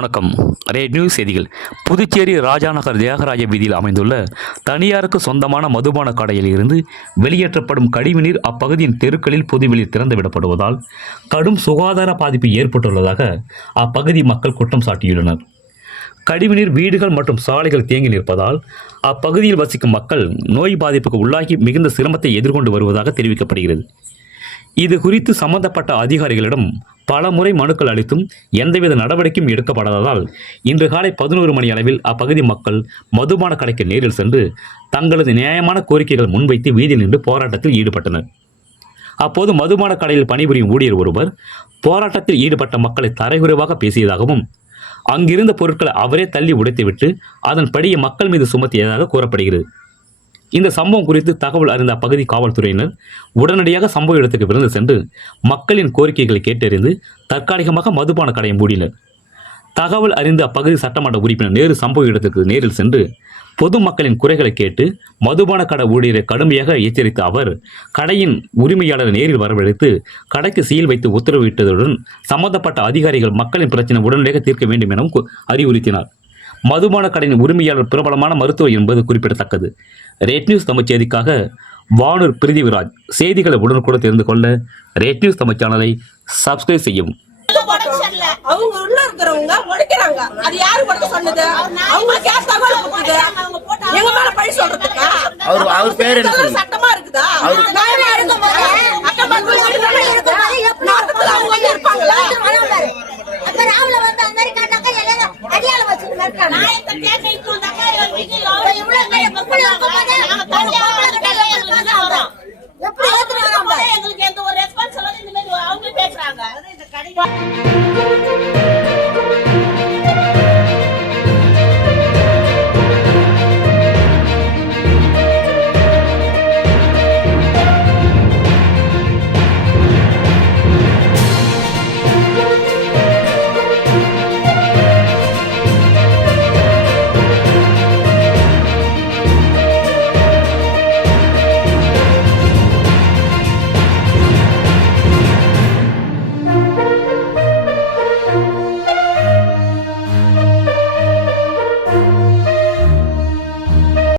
வணக்கம். Rate news செய்திகள். புதுச்சேரி ராஜாநகர் தியாகராஜ வீதியில் அமைந்துள்ள தனியாருக்கு சொந்தமான மதுபான கடையில் இருந்து வெளியேற்றப்படும் கழிவுநீர் அப்பகுதியின் தெருக்களில் பொதுவெளியில் திறந்துவிடப்படுவதால் கடும் சுகாதார பாதிப்பு ஏற்பட்டுள்ளதாக அப்பகுதி மக்கள் குற்றம் சாட்டியுள்ளனர். கழிவுநீர் வீடுகள் மற்றும் சாலைகள் தேங்கி நிற்பதால் அப்பகுதியில் வசிக்கும் மக்கள் நோய் பாதிப்புக்கு உள்ளாகி மிகுந்த சிரமத்தை எதிர்கொண்டு வருவதாக தெரிவிக்கப்படுகிறது. இது குறித்து சம்பந்தப்பட்ட அதிகாரிகளிடம் பல முறை மனுக்கள் அளித்தும் எந்தவித நடவடிக்கையும் எடுக்கப்படாததால் இன்று காலை 11 மணி அளவில் அப்பகுதி மக்கள் மதுபான கடைக்கு நேரில் சென்று தங்களது நியாயமான கோரிக்கைகள் முன்வைத்து வீதியில் நின்று போராட்டத்தில் ஈடுபட்டனர். அப்போது மதுபான கடையில் பணிபுரியும் ஊழியர் ஒருவர் போராட்டத்தில் ஈடுபட்ட மக்களை தரைகுறைவாக பேசியதாகவும் அங்கிருந்த பொருட்களை அவரே தள்ளி உடைத்துவிட்டு அதன்படியே மக்கள் மீது சுமத்தியதாக கூறப்படுகிறது. இந்த சம்பவம் குறித்து தகவல் அறிந்த அப்பகுதி காவல்துறையினர் உடனடியாக சம்பவ இடத்துக்கு விரைந்து சென்று மக்களின் கோரிக்கைகளை கேட்டறிந்து தற்காலிகமாக மதுபான கடையை மூடினர். தகவல் அறிந்து அப்பகுதி சட்டமன்ற உறுப்பினர் நேரு சம்பவ இடத்துக்கு நேரில் சென்று பொதுமக்களின் குறைகளை கேட்டு மதுபான கடை ஊழியரை கடுமையாக எச்சரித்த அவர் கடையின் உரிமையாளரை நேரில் வரவழைத்து கடைக்கு சீல் வைத்து உத்தரவிட்டதுடன் சம்பந்தப்பட்ட அதிகாரிகள் மக்களின் பிரச்சனை உடனடியாக தீர்க்க வேண்டும் எனவும் அறிவுறுத்தினார். மதுபான கடையின் உரிமையாளர் பிரபலமான மருத்துவர் என்பது குறிப்பிடத்தக்கது. ரேட் நியூஸ் தமிழ் செய்திக்காக வானூர் பிரிதிவிராஜ். செய்திகளை உடனுக்குடன் தெரிந்து கொள்ள ரேட் நியூஸ் தமிழ் சேனலை சப்ஸ்கிரைப் செய்யவும். அவங்க உள்ள இருக்கிறவங்க உடைக்கிறாங்க. அது யாரு உடைக்க சொன்னது? அவங்களுக்கு யார் தகவல் கொடுத்தது? எங்க மேல பழி சொல்றதுக்கா? அவர் பேர் என்ன சொல்லுங்க? சட்டமா இருக்குதா? நாயமா இருக்கும்போது அக்கம்பக்கத்துல நாட்டுக்குள்ள அவங்க வந்து இருப்பாங்களா? அப்ப ராவுல வந்து அந்த மாதிரி காட்டாக்க எல்லாரும் அடியால வச்சிட்டு இருக்காங்க. நாயத்தை கேட்க இப்போ தக்கா வீடியோ இவ்வளவு மக்கள் இருக்கும்போது எப்படி ஏத்துறாங்க? எங்களுக்கு எந்த ஒரு ரெஸ்பான்ஸ் இல்ல. இந்த மாதிரி அவங்க பேசுறாங்க.